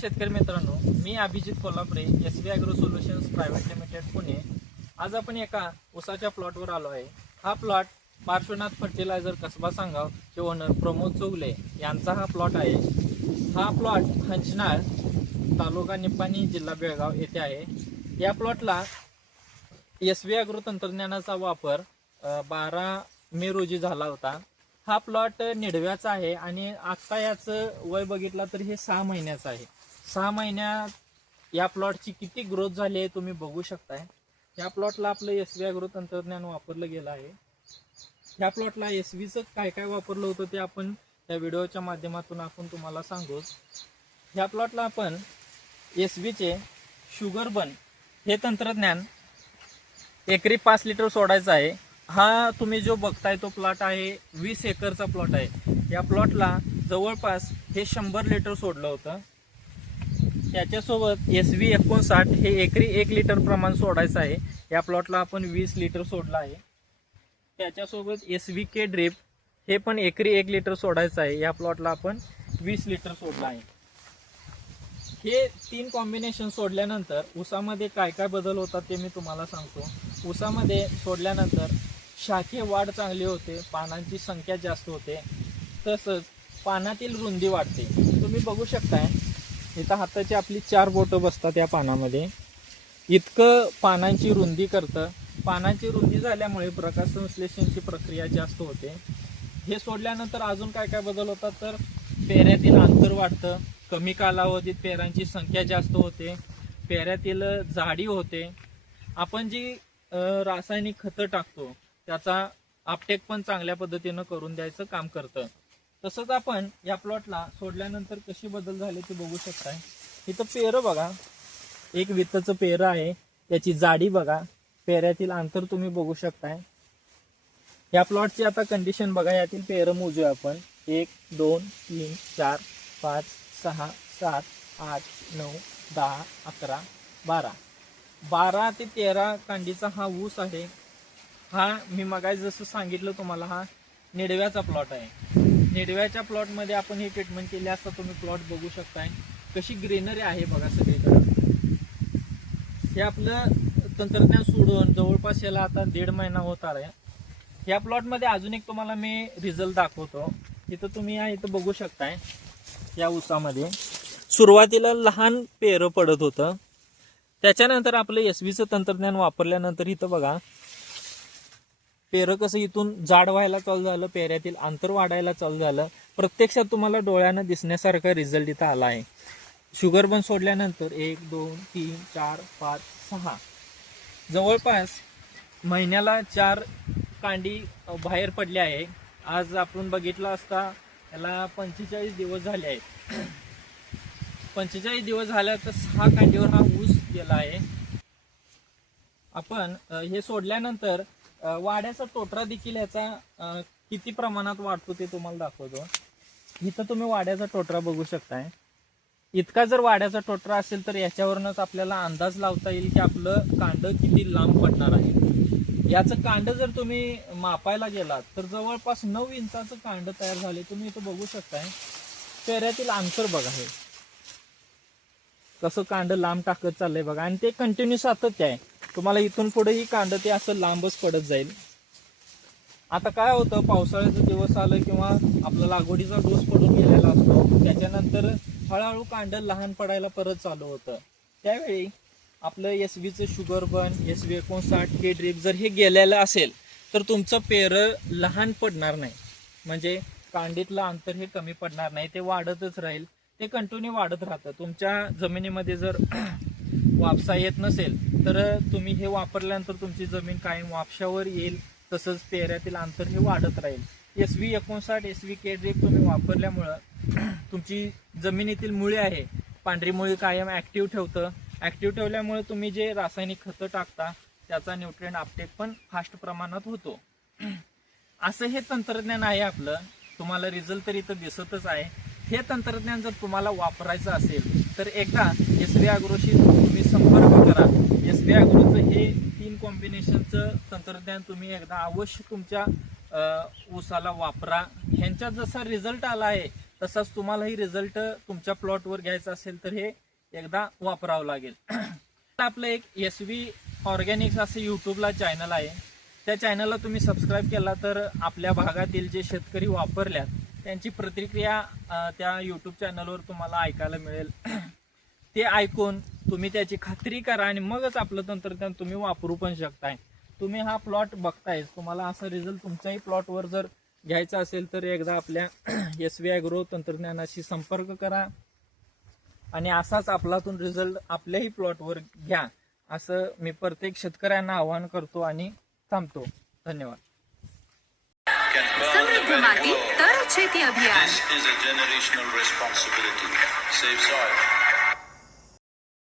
शेतकरी मित्रांनो मी Abhijit Kolhapure S B agro solutions private limited Pune. आज आपण एका उसाच्या प्लॉटवर आलो आहे. हा प्लॉट पार्श्वनाथ फर्टिलायझर कसबा सांगाव चे ओनर प्रमोद चौगले यांचा हा प्लॉट आहे. हा प्लॉट हंचनाळ तालुका निपाणी जिल्हा बेळगाव येथे आहे. या प्लॉटला एस बी अॅग्रो तंत्रज्ञानाचा वापर बारा मे रोजी झाला होता. हा प्लॉट निडव्याचा आहे आणि आत्ता याचं वय बघितलं तर हे सहा महिन्याचं आहे. सहा महिन्यात या प्लॉटची किती ग्रोथ झाली आहे तुम्ही बघू शकताय. या प्लॉटला आपलं एस व्ही ग्रोथ तंत्रज्ञान वापरलं गेलं आहे. या प्लॉटला एस व्हीचं काय काय वापरलं होतं ते आपण त्या व्हिडिओच्या माध्यमातून आपण तुम्हाला सांगूच ह्या प्लॉटला आपण एस व्हीचे शुगर बन हे तंत्रज्ञान एकरी पाच लिटर सोडायचं आहे. हा तुम्ही जो बघताय तो प्लॉट आहे वीस एकरचा प्लॉट आहे. या प्लॉटला जवळपास हे शंभर लिटर सोडलं होतं. त्याच्यासोबत एस व्ही एकोणसाठ हे एकरी एक लिटर प्रमाण सोडायचं आहे. या प्लॉटला आपण वीस लिटर सोडलं आहे. त्याच्यासोबत एस व्ही के ड्रिप हे पण एकरी एक लिटर सोडायचं आहे. या प्लॉटला आपण वीस लिटर सोडलं आहे. हे तीन कॉम्बिनेशन सोडल्यानंतर ऊसामध्ये काय काय बदल होतात ते मी तुम्हाला सांगतो. ऊसामध्ये सोडल्यानंतर शाखे वाढ चांगली होते पानांची संख्या जास्त होते तसंच पानातील रुंदी वाढते. तुम्ही बघू शकताय इथं हाताची आपली चार बोटं बसतात या पानामध्ये. इतकं पानांची रुंदी करतं. पानांची रुंदी झाल्यामुळे प्रकाश संश्लेषणची प्रक्रिया जास्त होते. हे सोडल्यानंतर अजून काय काय बदल होतात? तर पेऱ्यातील अंतर वाढतं. कमी कालावधीत पेऱ्यांची संख्या जास्त होते. पेऱ्यातील जाडी होते. आपण जी रासायनिक खतं टाकतो त्याचा आपटेक पण चांगल्या पद्धतीनं करून द्यायचं काम करतं. तसंच आपण या प्लॉटला सोडल्यानंतर कशी बदल झाले ते बघू शकताय. इथं पेरं बघा. एक वित्तचं पेरं आहे. त्याची जाडी बघा. पेऱ्यातील अंतर तुम्ही बघू शकताय. या प्लॉटची आता कंडिशन बघा. यातील पेरं मोजूया आपण. एक दोन तीन चार पाच सहा सात आठ नऊ दहा अकरा बारा. बारा ते तेरा कांडीचा हा ऊस आहे. हा मी मगाय जसं सांगितलं तुम्हाला हा निडव्याचा प्लॉट आहे. निडव्याच्या प्लॉटमध्ये आपण ही ट्रीटमेंट केली असता तुम्ही प्लॉट बघू शकताय. कशी ग्रीनरी आहे बघा सगळीकडे. हे आपलं तंत्रज्ञान सोडून जवळपास याला आता दीड महिना होत आहे या प्लॉटमध्ये अजून एक तुम्हाला मी रिझल्ट दाखवतो. इथं तुम्ही या इथं बघू शकताय. या ऊसामध्ये. सुरुवातीला लहान पेरं पडत होतं. त्याच्यानंतर आपलं एस व्हीचं तंत्रज्ञान वापरल्यानंतर इथं बघा पेरं कसं इथून जाड व्हायला चालू झालं पेऱ्यातील अंतर वाढायला चालू झालं प्रत्यक्षात तुम्हाला डोळ्यानं दिसण्यासारखा रिझल्ट इथं आला आहे. शुगर बन सोडल्यानंतर एक दोन तीन चार पाच सहा. जवळपास महिन्याला चार कांडी बाहेर पडली आहे. आज आपण बघितलं असता याला पंचेचाळीस दिवस झाले आहेत. पंचेचाळीस दिवस झाल्या तर सहा कांडीवर हा ऊस गेला आहे. आपण हे सोडल्यानंतर वाड्याचा टोटरा देखील याचा किती प्रमाणात वाढतो ते तुम्हाला दाखवतो. इथं तुम्ही वाड्याचा टोटरा बघू शकताय. इतका जर वाड्याचा टोटरा असेल तर याच्यावरूनच आपल्याला अंदाज लावता येईल की आपलं कांड किती लांब पडणार आहे. याचं कांड जर तुम्ही मापायला गेलात तर जवळपास नऊ इंचाचं कांड तयार झाले तुम्ही इथं बघू शकताय. चेहऱ्यातील अंतर बघा हे. कसं कांड लांब टाकत चाललंय बघा. आणि ते कंटिन्यू सातत्य आहे. तुम्हाला इथून पुढे ही कांड ते असं लांबच पडत जाईल. आता काय होतं पावसाळ्याचं दिवस आलं किंवा आपला लागवडीचा डोस पडून गेलेला असतो त्याच्यानंतर हळूहळू कांड लहान पडायला परत चालू होतं. त्यावेळी आपलं एस व्हीचं शुगर बन एस व्ही एकोणसाठ के ड्रीप जर हे गेलेलं असेल तर तुमचं पेरं लहान पडणार नाही. म्हणजे कांडीतलं अंतर हे कमी पडणार नाही ते वाढतच राहील ते कंटिन्यू वाढत राहतं. तुमच्या जमिनीमध्ये जर वापसा येत नसेल तर तुम्ही हे वापरल्यानंतर तुमची जमीन कायम वापशावर येईल तसंच पेऱ्यातील अंतर हे वाढत राहील. एस व्ही एकोणसाठ एस व्ही के ड्रीप तुम्ही वापरल्यामुळं तुमची जमिनीतील मुळे आहे. पांढरी मुळी कायम ॲक्टिव्ह ठेवतं. ॲक्टिव्ह ठेवल्यामुळे तुम्ही जे रासायनिक खतं टाकता त्याचा न्यूट्रिएंट अपटेक पण फास्ट प्रमाणात होतो. असं हे तंत्रज्ञान आहे आपलं. तुम्हाला रिझल्ट तर इथं दिसतच आहे. हे तंत्रज्ञान जर तुम्हाला वापरायचं असेल तर एकदा एस बी अॅग्रोशी तुम्ही संपर्क करा. एस बी अॅग्रोचं हे तीन कॉम्बिनेशनचं तंत्रज्ञान तुम्ही एकदा अवश्य तुमच्या ऊसाला वापरा. ह्यांच्यात जसा रिझल्ट आला आहे तसाच तुम्हालाही रिझल्ट तुमच्या प्लॉटवर घ्यायचा असेल तर हे एकदा वापरावं लागेल. आपलं एक एस व्ही ऑर्गॅनिक्स असं यूट्यूबला चॅनल आहे. त्या चॅनलला तुम्ही सबस्क्राईब केला तर आपल्या भागातील जे शेतकरी वापरल्यात त्यांची प्रतिक्रिया त्या यूट्यूब चॅनलवर तुम्हाला ऐकायला मिळेल. ते ऐकून तुम्ही त्याची खात्री करा आणि मगच आपलं तंत्रज्ञान तुम्ही वापरू पण शकताय. तुम्ही हा प्लॉट बघताय तुम्हाला असा रिझल्ट तुमच्याही प्लॉटवर जर घ्यायचा असेल तर एकदा आपल्या एस व्ही ॲग्रो तंत्रज्ञानाशी संपर्क करा. आणि असाच आपलातून रिझल्ट आपल्याही प्लॉटवर घ्या. असं मी प्रत्येक शेतकऱ्यांना आवाहन करतो आणि थांबतो. धन्यवाद. अभियान.